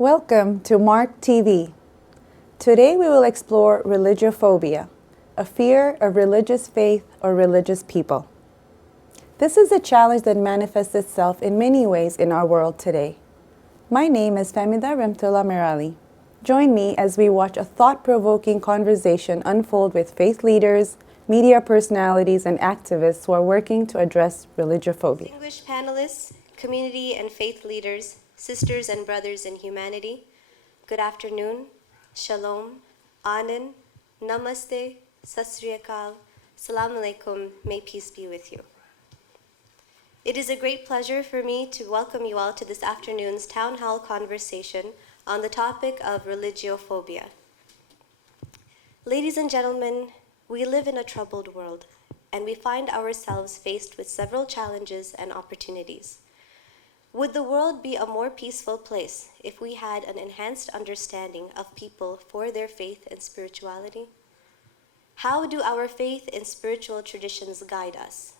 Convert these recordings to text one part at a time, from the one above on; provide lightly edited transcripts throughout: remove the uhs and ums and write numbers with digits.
Welcome to MARC TV. Today we will explore religiophobia, a fear of religious faith or religious people. This is a challenge that manifests itself in many ways in our world today. My name is Famida Remtola Merali. Join me as we watch a thought-provoking conversation unfold with faith leaders, media personalities, and activists who are working to address religiophobia. Distinguished panelists, community and faith leaders, sisters and brothers in humanity, good afternoon, shalom, anan, namaste, sat sri akal, salam alaikum, may peace be with you. It is a great pleasure for me to welcome you all to this afternoon's town hall conversation on the topic of religiophobia. Ladies and gentlemen, we live in a troubled world, and we find ourselves faced with several challenges and opportunities. Would the world be a more peaceful place if we had an enhanced understanding of people for their faith and spirituality? How do our faith and spiritual traditions guide us?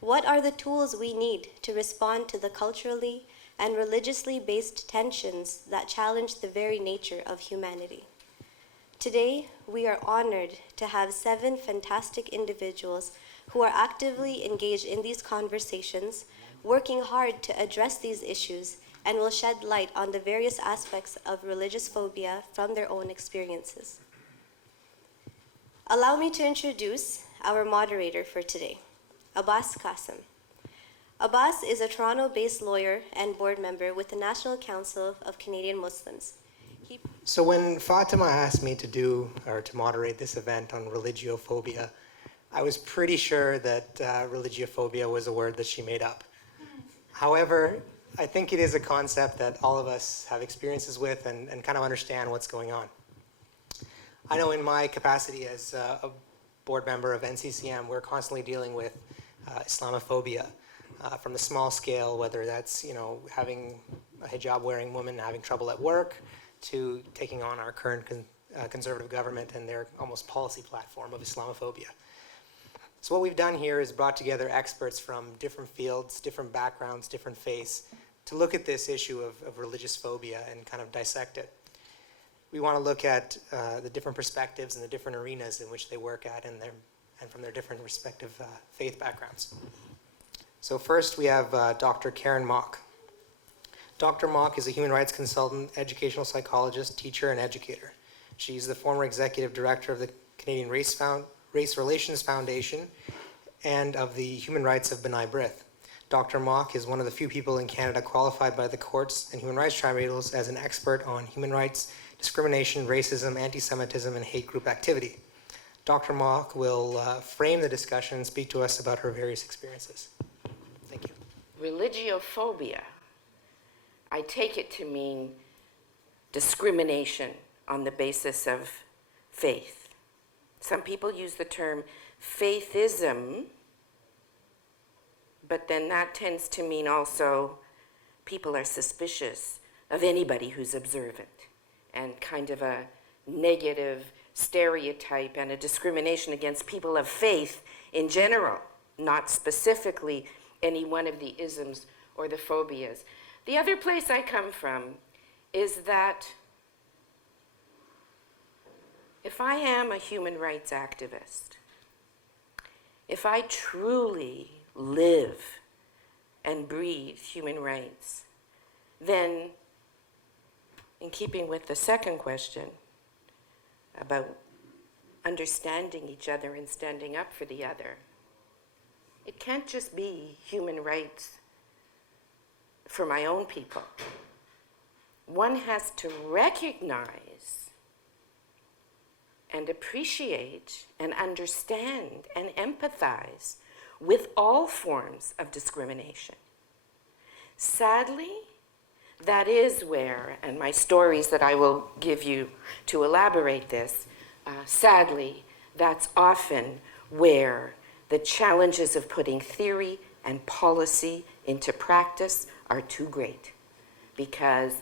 What are the tools we need to respond to the culturally and religiously based tensions that challenge the very nature of humanity? Today, we are honored to have 7 fantastic individuals who are actively engaged in these conversations, working hard to address these issues, and will shed light on the various aspects of religious phobia from their own experiences. Allow me to introduce our moderator for today, Abbas Qasim. Abbas is a Toronto-based lawyer and board member with the National Council of Canadian Muslims. So when Fatima asked me to moderate this event on religiophobia, I was pretty sure that religiophobia was a word that she made up. However, I think it is a concept that all of us have experiences with and kind of understand what's going on. I know in my capacity as a board member of NCCM, we're constantly dealing with Islamophobia from the small scale, whether that's having a hijab-wearing woman having trouble at work, to taking on our current conservative government and their almost policy platform of Islamophobia. So what we've done here is brought together experts from different fields, different backgrounds, different faiths, to look at this issue of religious phobia and kind of dissect it. We want to look at the different perspectives and the different arenas in which they work at and from their different respective faith backgrounds. So first we have Dr. Karen Mock. Dr. Mock is a human rights consultant, educational psychologist, teacher, and educator. She's the former executive director of the Canadian Race Relations Foundation and of the Human Rights of B'nai B'rith. Dr. Mock is one of the few people in Canada qualified by the courts and human rights tribunals as an expert on human rights, discrimination, racism, anti-Semitism, and hate group activity. Dr. Mock will frame the discussion and speak to us about her various experiences. Thank you. Religiophobia, I take it to mean discrimination on the basis of faith. Some people use the term faithism, but then that tends to mean also people are suspicious of anybody who's observant, and kind of a negative stereotype and a discrimination against people of faith in general, not specifically any one of the isms or the phobias. The other place I come from is that if I am a human rights activist, if I truly live and breathe human rights, then, in keeping with the second question about understanding each other and standing up for the other, it can't just be human rights for my own people. One has to recognize and appreciate and understand and empathize with all forms of discrimination. Sadly, that is where, and my stories that I will give you to elaborate this, sadly, that's often where the challenges of putting theory and policy into practice are too great. Because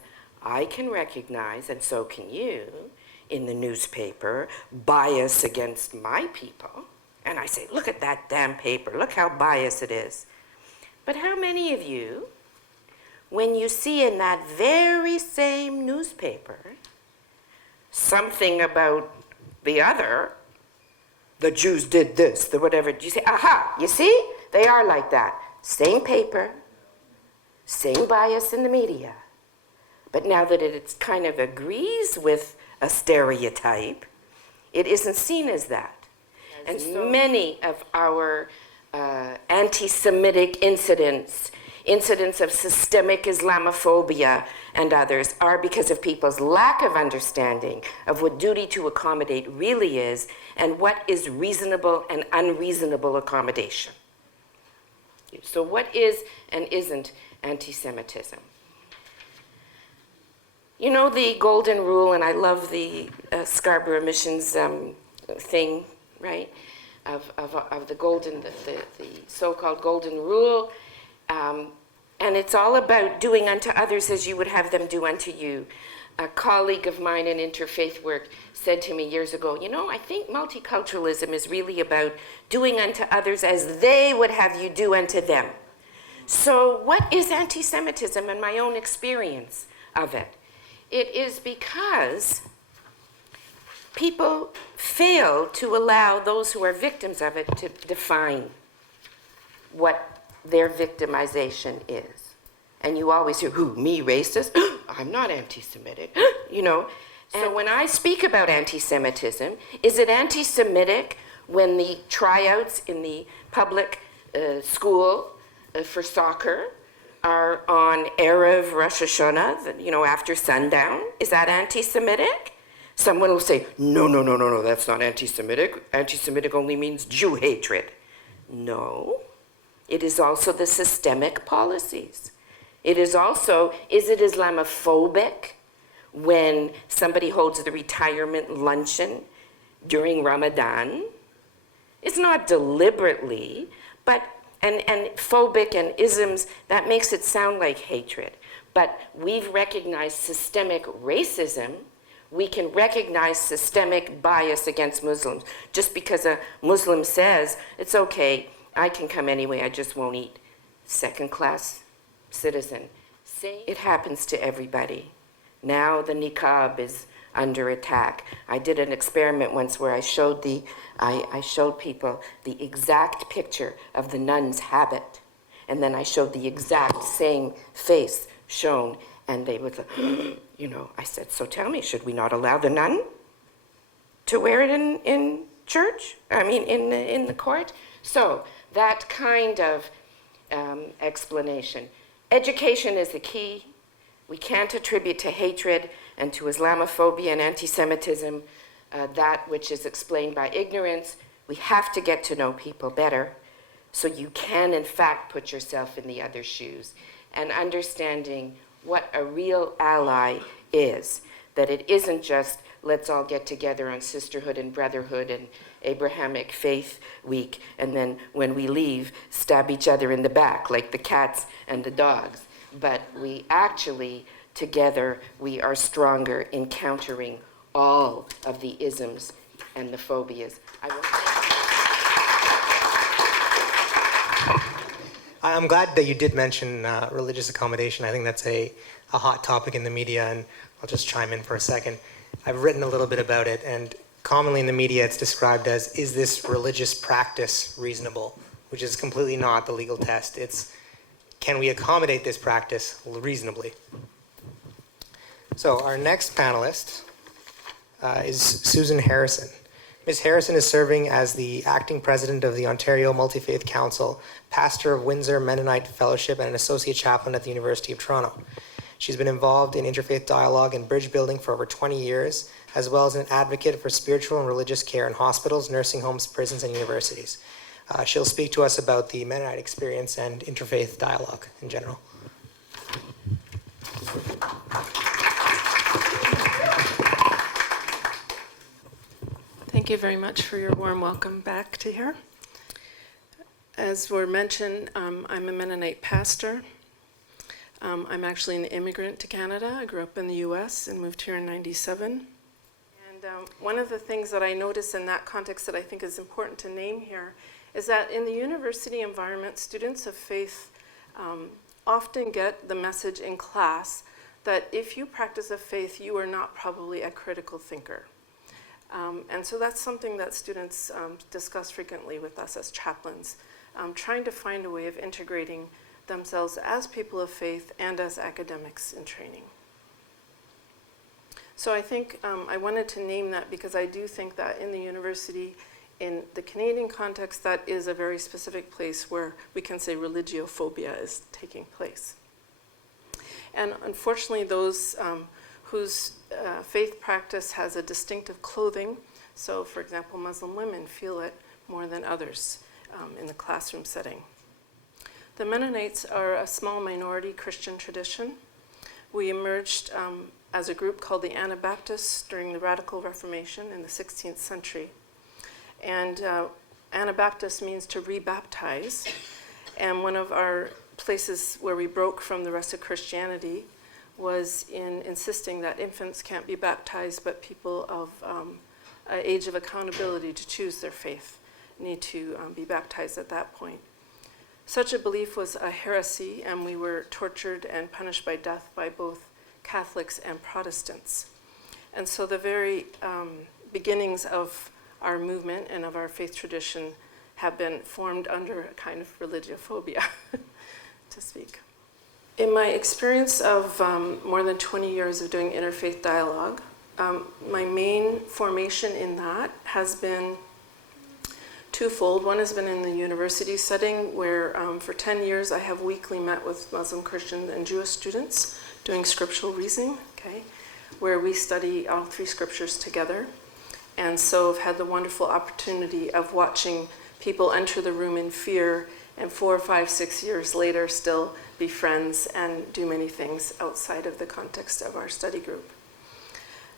I can recognize, and so can you, in the newspaper, bias against my people, and I say, look at that damn paper, look how biased it is. But how many of you when you see in that very same newspaper something about the other, the Jews did this, the whatever, you say, aha, you see? They are like that. Same paper, same bias in the media. But now that it kind of agrees with a stereotype, it isn't seen as that. And so many of our anti-Semitic incidents of systemic Islamophobia and others are because of people's lack of understanding of what duty to accommodate really is and what is reasonable and unreasonable accommodation. So what is and isn't anti-Semitism? You know the golden rule, and I love the Scarborough Missions thing, right? Of the golden, the so-called golden rule. And it's all about doing unto others as you would have them do unto you. A colleague of mine in interfaith work said to me years ago, you know, I think multiculturalism is really about doing unto others as they would have you do unto them. So what is anti-Semitism in my own experience of it? It is because people fail to allow those who are victims of it to define what their victimization is. And you always hear, who, me, racist? I'm not anti-Semitic, you know. And when I speak about anti-Semitism, is it anti-Semitic when the tryouts in the public school for soccer are on Erev Rosh Hashanah, you know, after sundown? Is that anti-Semitic? Someone will say, no, that's not anti-Semitic. Anti-Semitic only means Jew hatred. No. It is also the systemic policies. It is also, is it Islamophobic when somebody holds the retirement luncheon during Ramadan? It's not deliberately, but, and phobic and isms, that makes it sound like hatred. But we've recognized systemic racism. We can recognize systemic bias against Muslims. Just because a Muslim says, it's okay, I can come anyway, I just won't eat. Second-class citizen. It happens to everybody. Now the niqab is under attack. I did an experiment once where I showed people the exact picture of the nun's habit, and then I showed the exact same face shown, and they would, you know, I said, so tell me, should we not allow the nun to wear it in church? I mean, in the court? So that kind of explanation. Education is the key. We can't attribute to hatred and to Islamophobia and anti-Semitism that which is explained by ignorance. We have to get to know people better so you can, in fact, put yourself in the other's shoes and understanding what a real ally is, that it isn't just let's all get together on sisterhood and brotherhood and Abrahamic Faith Week, and then when we leave, stab each other in the back like the cats and the dogs. But we actually, together, we are stronger in countering all of the isms and the phobias. I'm glad that you did mention religious accommodation. I think that's a hot topic in the media, and I'll just chime in for a second. I've written a little bit about it, and commonly in the media it's described as, is this religious practice reasonable? Which is completely not the legal test. It's, can we accommodate this practice reasonably? So our next panelist is Susan Harrison. Ms. Harrison is serving as the acting president of the Ontario Multi-Faith Council, pastor of Windsor Mennonite Fellowship, and an associate chaplain at the University of Toronto. She's been involved in interfaith dialogue and bridge building for over 20 years, as well as an advocate for spiritual and religious care in hospitals, nursing homes, prisons, and universities. She'll speak to us about the Mennonite experience and interfaith dialogue in general. Thank you very much for your warm welcome back to here. As were mentioned, I'm a Mennonite pastor. I'm actually an immigrant to Canada. I grew up in the US and moved here in '97. And one of the things that I notice in that context that I think is important to name here is that in the university environment, students of faith often get the message in class that if you practice a faith, you are not probably a critical thinker. And so that's something that students discuss frequently with us as chaplains, trying to find a way of integrating themselves as people of faith and as academics in training. So I think I wanted to name that because I do think that in the university, in the Canadian context, that is a very specific place where we can say religiophobia is taking place. And unfortunately, those whose faith practice has a distinctive clothing, so for example, Muslim women feel it more than others in the classroom setting. The Mennonites are a small minority Christian tradition. We emerged as a group called the Anabaptists during the Radical Reformation in the 16th century. And Anabaptist means to rebaptize. And one of our places where we broke from the rest of Christianity was in insisting that infants can't be baptized, but people of an age of accountability to choose their faith need to be baptized at that point. Such a belief was a heresy, and we were tortured and punished by death by both Catholics and Protestants. And so the very beginnings of our movement and of our faith tradition have been formed under a kind of religiophobia, to speak. In my experience of more than 20 years of doing interfaith dialogue, my main formation in that has been twofold. One has been in the university setting where for 10 years I have weekly met with Muslim, Christian, and Jewish students doing scriptural reasoning, okay, where we study all three scriptures together. And so I've had the wonderful opportunity of watching people enter the room in fear and 4, 5, 6 years later still be friends and do many things outside of the context of our study group.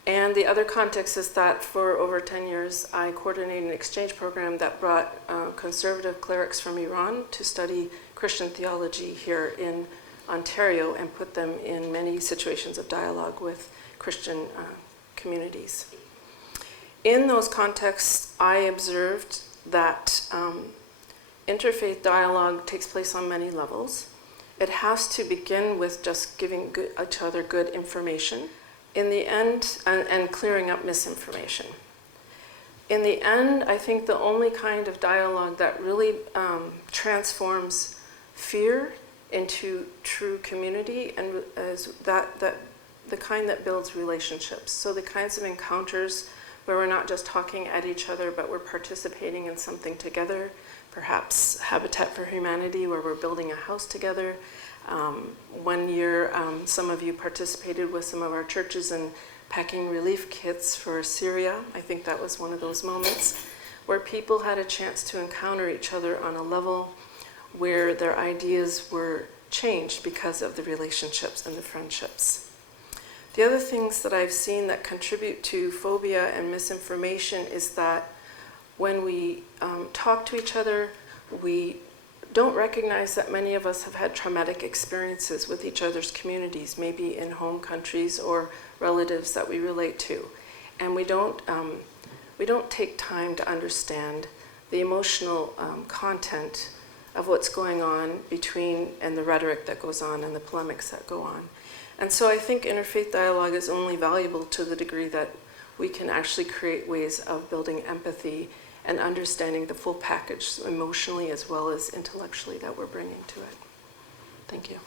And the other context is that for over 10 years, I coordinated an exchange program that brought conservative clerics from Iran to study Christian theology here in Ontario and put them in many situations of dialogue with Christian communities. In those contexts, I observed that interfaith dialogue takes place on many levels. It has to begin with just giving each other good information. In the end, and clearing up misinformation. In the end, I think the only kind of dialogue that really transforms fear into true community and is that the kind that builds relationships. So the kinds of encounters where we're not just talking at each other, but we're participating in something together, perhaps Habitat for Humanity, where we're building a house together. One year, some of you participated with some of our churches in packing relief kits for Syria. I think that was one of those moments where people had a chance to encounter each other on a level where their ideas were changed because of the relationships and the friendships. The other things that I've seen that contribute to phobia and misinformation is that when we talk to each other, we don't recognize that many of us have had traumatic experiences with each other's communities, maybe in home countries or relatives that we relate to. And we don't take time to understand the emotional content of what's going on between, and the rhetoric that goes on and the polemics that go on. And so I think interfaith dialogue is only valuable to the degree that we can actually create ways of building empathy and understanding the full package emotionally as well as intellectually that we're bringing to it. Thank you.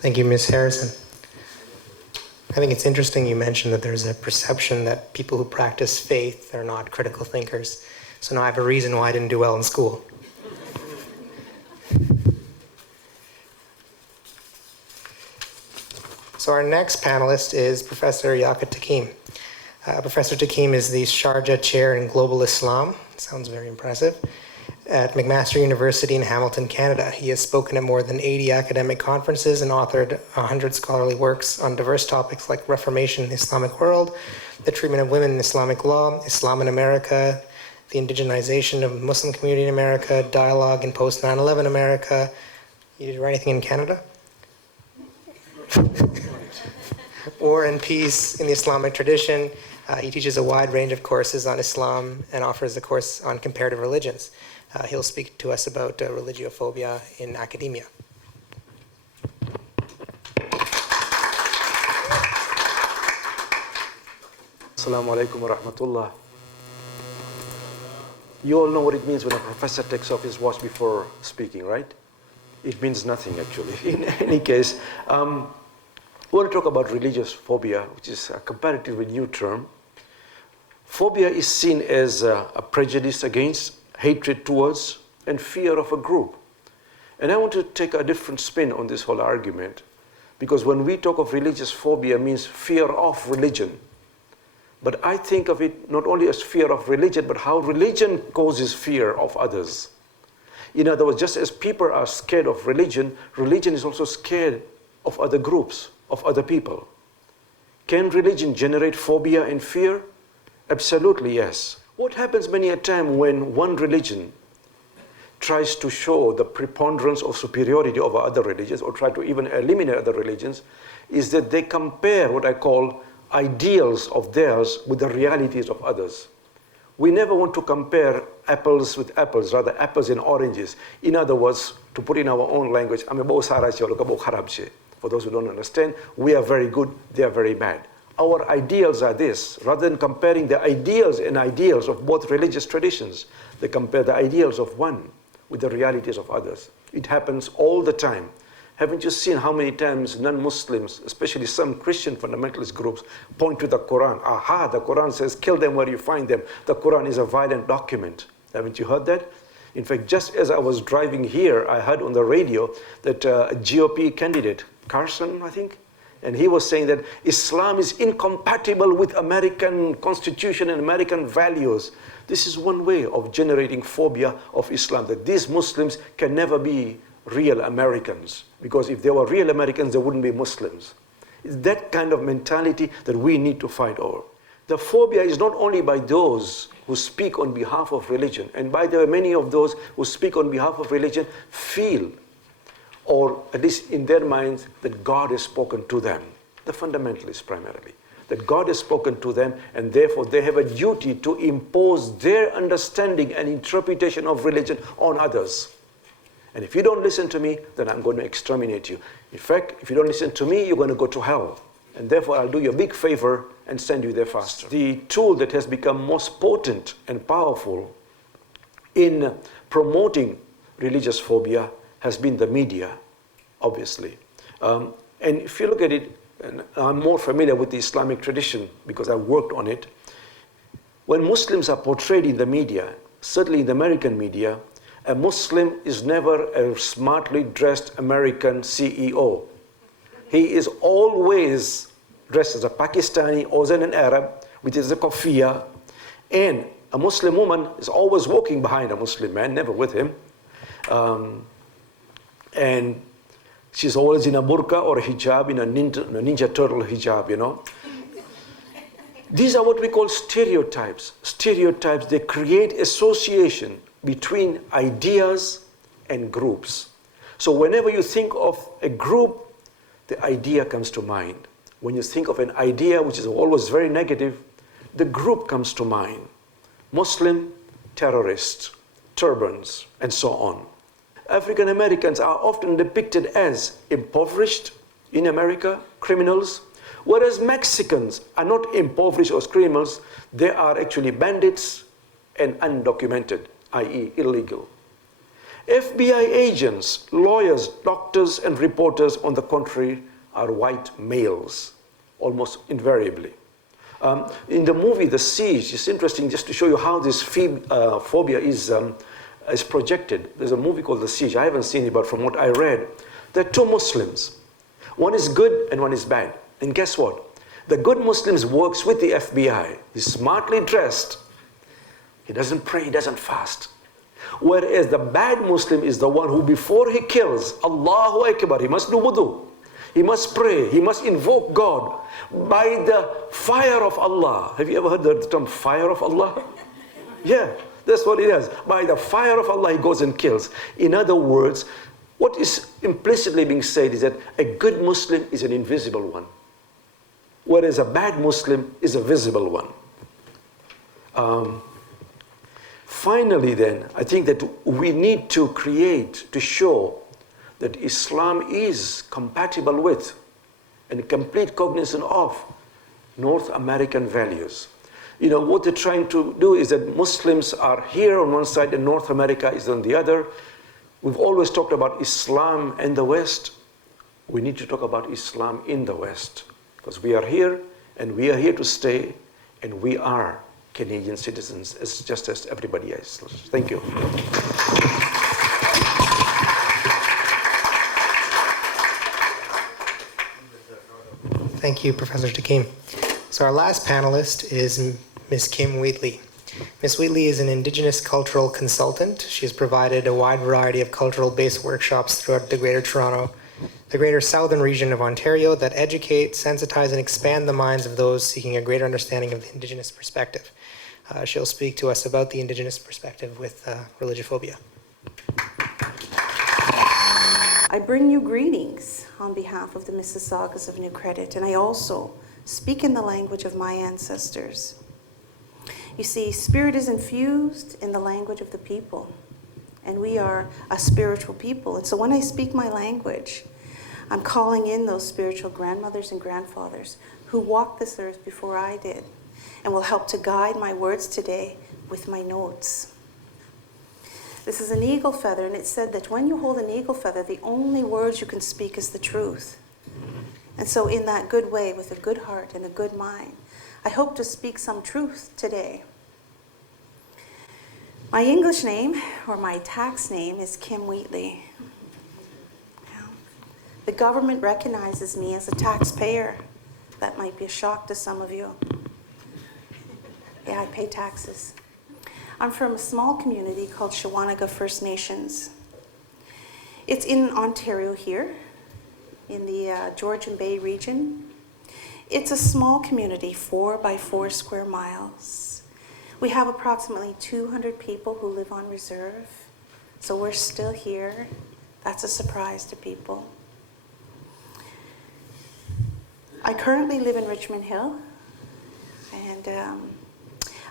Thank you, Ms. Harrison. I think it's interesting you mentioned that there's a perception that people who practice faith are not critical thinkers. So now I have a reason why I didn't do well in school. So our next panelist is Professor Yaqut Takim. Professor Takim is the Sharjah Chair in Global Islam. Sounds very impressive. At McMaster University in Hamilton, Canada. He has spoken at more than 80 academic conferences and authored 100 scholarly works on diverse topics like Reformation in the Islamic world, the treatment of women in Islamic law, Islam in America, the indigenization of the Muslim community in America, dialogue in post-9/11 America. You did anything in Canada? War and Peace in the Islamic Tradition. He teaches a wide range of courses on Islam and offers a course on comparative religions. He'll speak to us about religiophobia in academia. Assalamu alaikum wa rahmatullah. You all know what it means when a professor takes off his watch before speaking, right? It means nothing, actually. In any case, we want to talk about religious phobia, which is a comparatively new term. Phobia is seen as a prejudice against, hatred towards, and fear of a group. And I want to take a different spin on this whole argument, because when we talk of religious phobia, it means fear of religion. But I think of it not only as fear of religion, but how religion causes fear of others. In other words, just as people are scared of religion, religion is also scared of other groups, of other people. Can religion generate phobia and fear? Absolutely, yes. What happens many a time when one religion tries to show the preponderance or superiority over other religions, or try to even eliminate other religions, is that they compare what I call ideals of theirs with the realities of others. We never want to compare apples with apples, rather apples and oranges. In other words, to put in our own language, for those who don't understand, we are very good, they are very bad. Our ideals are this. Rather than comparing the ideals and ideals of both religious traditions, they compare the ideals of one with the realities of others. It happens all the time. Haven't you seen how many times non-Muslims, especially some Christian fundamentalist groups, point to the Quran? Aha, the Quran says, kill them where you find them. The Quran is a violent document. Haven't you heard that? In fact, just as I was driving here, I heard on the radio that a GOP candidate, Carson, I think, and he was saying that Islam is incompatible with American Constitution and American values. This is one way of generating phobia of Islam, that these Muslims can never be real Americans, because if they were real Americans, they wouldn't be Muslims. It's that kind of mentality that we need to fight over. The phobia is not only by those who speak on behalf of religion, and by the way, many of those who speak on behalf of religion feel, or at least in their minds, that God has spoken to them, the fundamentalists primarily, that God has spoken to them, and therefore they have a duty to impose their understanding and interpretation of religion on others. And if you don't listen to me, then I'm going to exterminate you. In fact, if you don't listen to me, you're going to go to hell. And therefore, I'll do you a big favor and send you there faster. The tool that has become most potent and powerful in promoting religious phobia has been the media, obviously. And if you look at it, and I'm more familiar with the Islamic tradition because I worked on it. When Muslims are portrayed in the media, certainly in the American media, a Muslim is never a smartly dressed American CEO. He is always dressed as a Pakistani or as an Arab, which is a kufiya, and a Muslim woman is always walking behind a Muslim man, never with him. And she's always in a burqa or a hijab, in a ninja turtle hijab, you know. These are what we call stereotypes. Stereotypes, they create association between ideas and groups. So whenever you think of a group, the idea comes to mind. When you think of an idea, which is always very negative, the group comes to mind. Muslim, terrorists, turbans, and so on. African Americans are often depicted as impoverished in America, criminals, whereas Mexicans are not impoverished or criminals, they are actually bandits and undocumented, i.e. illegal. FBI agents, lawyers, doctors, and reporters, on the contrary, are white males, almost invariably. In the movie The Siege, it's interesting just to show you how this phobia is projected. There's a movie called The Siege. I haven't seen it, but from what I read, there are two Muslims. One is good and one is bad. And guess what? The good Muslim works with the FBI. He's smartly dressed. He doesn't pray, he doesn't fast. Whereas the bad Muslim is the one who, before he kills, Allahu Akbar, he must do wudu. He must pray, he must invoke God by the fire of Allah. Have you ever heard the term fire of Allah? Yeah, that's what it is. By the fire of Allah, he goes and kills. In other words, what is implicitly being said is that a good Muslim is an invisible one. whereas a bad Muslim is a visible one. Finally then, I think that we need to create, to show that Islam is compatible with and complete cognizance of North American values. You know, what they're trying to do is that Muslims are here on one side and North America is on the other. We've always talked about Islam and the West. We need to talk about Islam in the West, because we are here and we are here to stay, and we are Canadian citizens just as everybody else. Thank you. Thank you, Professor Takim. So our last panelist is Ms. Kim Wheatley. Ms. Wheatley is an Indigenous cultural consultant. She has provided a wide variety of cultural-based workshops throughout the Greater Toronto, the Greater Southern region of Ontario that educate, sensitize, and expand the minds of those seeking a greater understanding of the Indigenous perspective. She'll speak to us about the Indigenous perspective with religiophobia. I bring you greetings on behalf of the Mississaugas of New Credit, and I also speak in the language of my ancestors. You see, spirit is infused in the language of the people, and we are a spiritual people. And so when I speak my language, I'm calling in those spiritual grandmothers and grandfathers who walked this earth before I did, and will help to guide my words today with my notes. This is an eagle feather, and it's said that when you hold an eagle feather, the only words you can speak is the truth. And so in that good way, with a good heart and a good mind, I hope to speak some truth today. My English name, or my tax name, is Kim Wheatley. The government recognizes me as a taxpayer. That might be a shock to some of you. Yeah, I pay taxes. I'm from a small community called Shawanaga First Nations. It's in Ontario here, in the Georgian Bay region. It's a small community, 4 by 4 square miles. We have approximately 200 people who live on reserve, so we're still here. That's a surprise to people. I currently live in Richmond Hill, and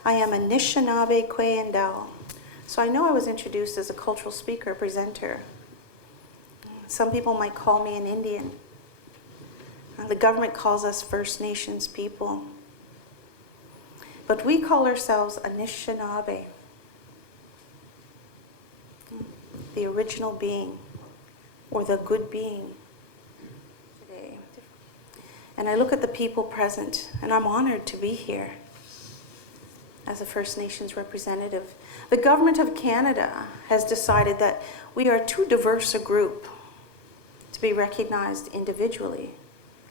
I am a Anishinaabe Kweyandao. So I know I was introduced as a cultural speaker, presenter. Some people might call me an Indian. The government calls us First Nations people. But we call ourselves Anishinaabe, the original being, or the good being today. And I look at the people present, and I'm honored to be here as a First Nations representative. The Government of Canada has decided that we are too diverse a group to be recognized individually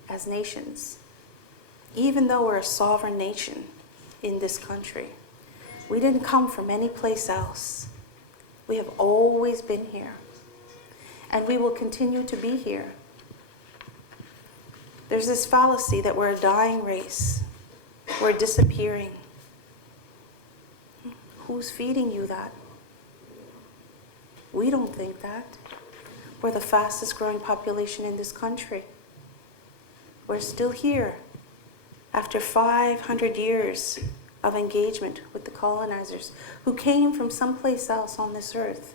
as nations, even though we're a sovereign nation in this country. We didn't come from any place else. We have always been here, and we will continue to be here. There's this fallacy that we're a dying race, we're disappearing. Who's feeding you that? We don't think that. We're the fastest growing population in this country. We're still here after 500 years of engagement with the colonizers who came from someplace else on this earth.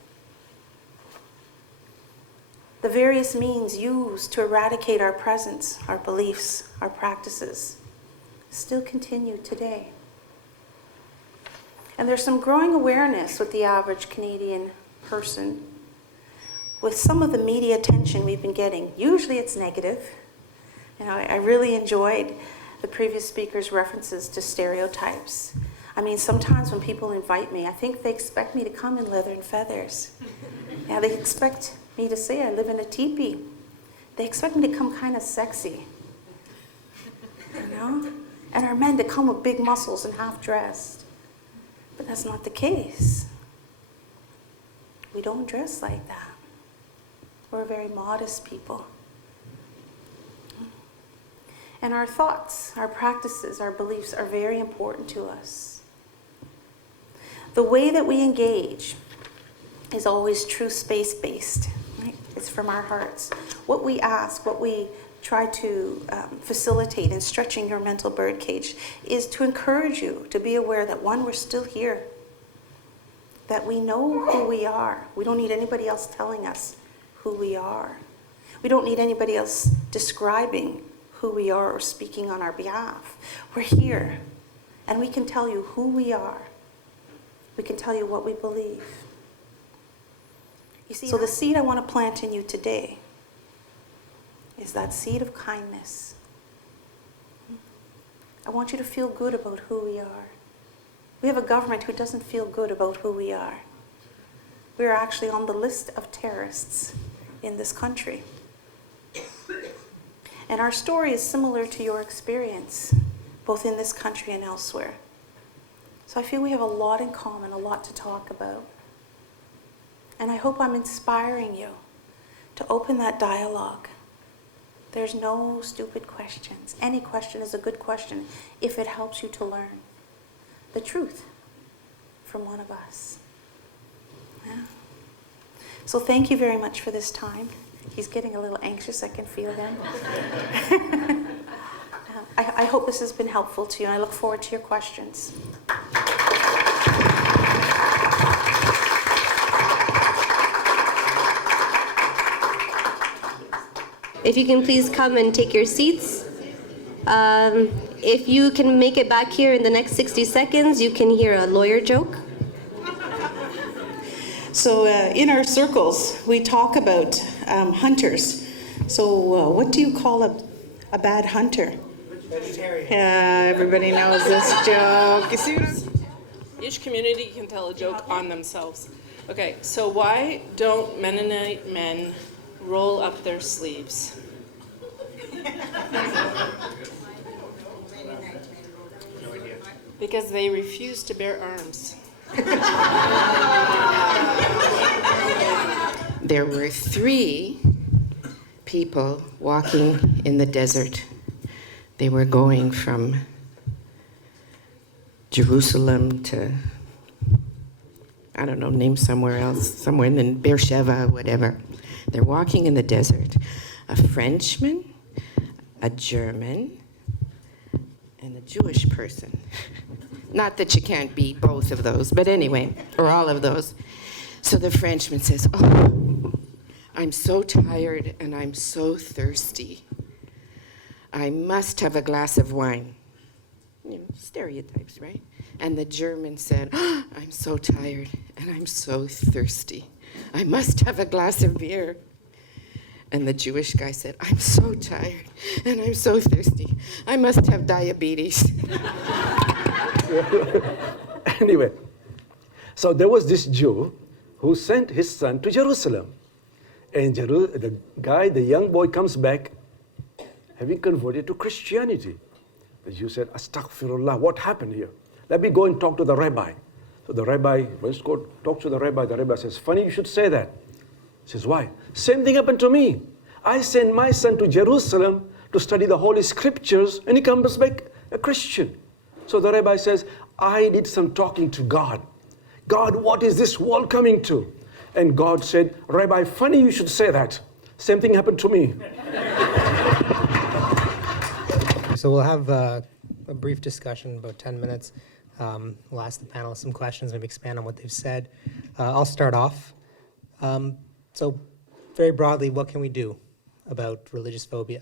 The various means used to eradicate our presence, our beliefs, our practices still continue today. And there's some growing awareness with the average Canadian person with some of the media attention we've been getting. Usually it's negative. You know, I really enjoyed the previous speaker's references to stereotypes. I mean, sometimes when people invite me, I think they expect me to come in leather and feathers. Yeah, they expect me to say I live in a teepee. They expect me to come kind of sexy, you know? And our men to come with big muscles and half dressed. But that's not the case. We don't dress like that. We're very modest people. And our thoughts, our practices, our beliefs are very important to us. The way that we engage is always truth-based. Right? It's from our hearts. What we ask, what we try to facilitate in stretching your mental birdcage is to encourage you to be aware that, one, we're still here, that we know who we are. We don't need anybody else telling us who we are. We don't need anybody else describing who we are or speaking on our behalf. We're here, and we can tell you who we are. We can tell you what we believe. You see, so the seed I want to plant in you today is that seed of kindness. I want you to feel good about who we are. We have a government who doesn't feel good about who we are. We are actually on the list of terrorists in this country. And our story is similar to your experience, both in this country and elsewhere. So I feel we have a lot in common, a lot to talk about. And I hope I'm inspiring you to open that dialogue. There's no stupid questions. Any question is a good question if it helps you to learn the truth from one of us. Yeah. So thank you very much for this time. He's getting a little anxious, I can feel him. I hope this has been helpful to you, and I look forward to your questions. If you can please come and take your seats. If you can make it back here in the next 60 seconds, you can hear a lawyer joke. So in our circles, we talk about hunters. So what do you call a bad hunter? Vegetarian. Yeah, everybody knows this joke. You see what I'm... Each community can tell a joke on themselves. Okay, so why don't Mennonite men roll up their sleeves? Because they refuse to bear arms. There were 3 people walking in the desert. They were going from Jerusalem to, I don't know, name somewhere else, somewhere in the Beersheba, whatever. They're walking in the desert. A Frenchman, a German, and a Jewish person. Not that you can't be both of those, but anyway, or all of those. So the Frenchman says, "Oh, I'm so tired and I'm so thirsty. I must have a glass of wine." You know, stereotypes, right? And the German said, "Oh, I'm so tired and I'm so thirsty. I must have a glass of beer." And the Jewish guy said, "I'm so tired and I'm so thirsty. I must have diabetes." Anyway, so there was this Jew who sent his son to Jerusalem. And the young boy comes back having converted to Christianity. The Jew said, "Astaghfirullah, what happened here? Let me go and talk to the rabbi." So the rabbi wants to go talk to the rabbi. The rabbi says, "Funny you should say that." He says, "Why?" "Same thing happened to me. I sent my son to Jerusalem to study the Holy Scriptures, and he comes back a Christian." So the rabbi says, "I did some talking to God. God, what is this world coming to?" And God said, "Rabbi, funny you should say that. Same thing happened to me." So we'll have a brief discussion, about 10 minutes. We'll ask the panelists some questions, maybe expand on what they've said. I'll start off. So very broadly, what can we do about religious phobia?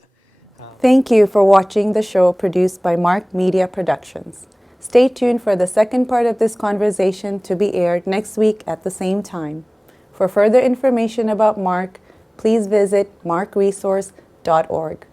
Thank you for watching the show produced by MARC Media Productions. Stay tuned for the second part of this conversation to be aired next week at the same time. For further information about MARC, please visit marcresource.org.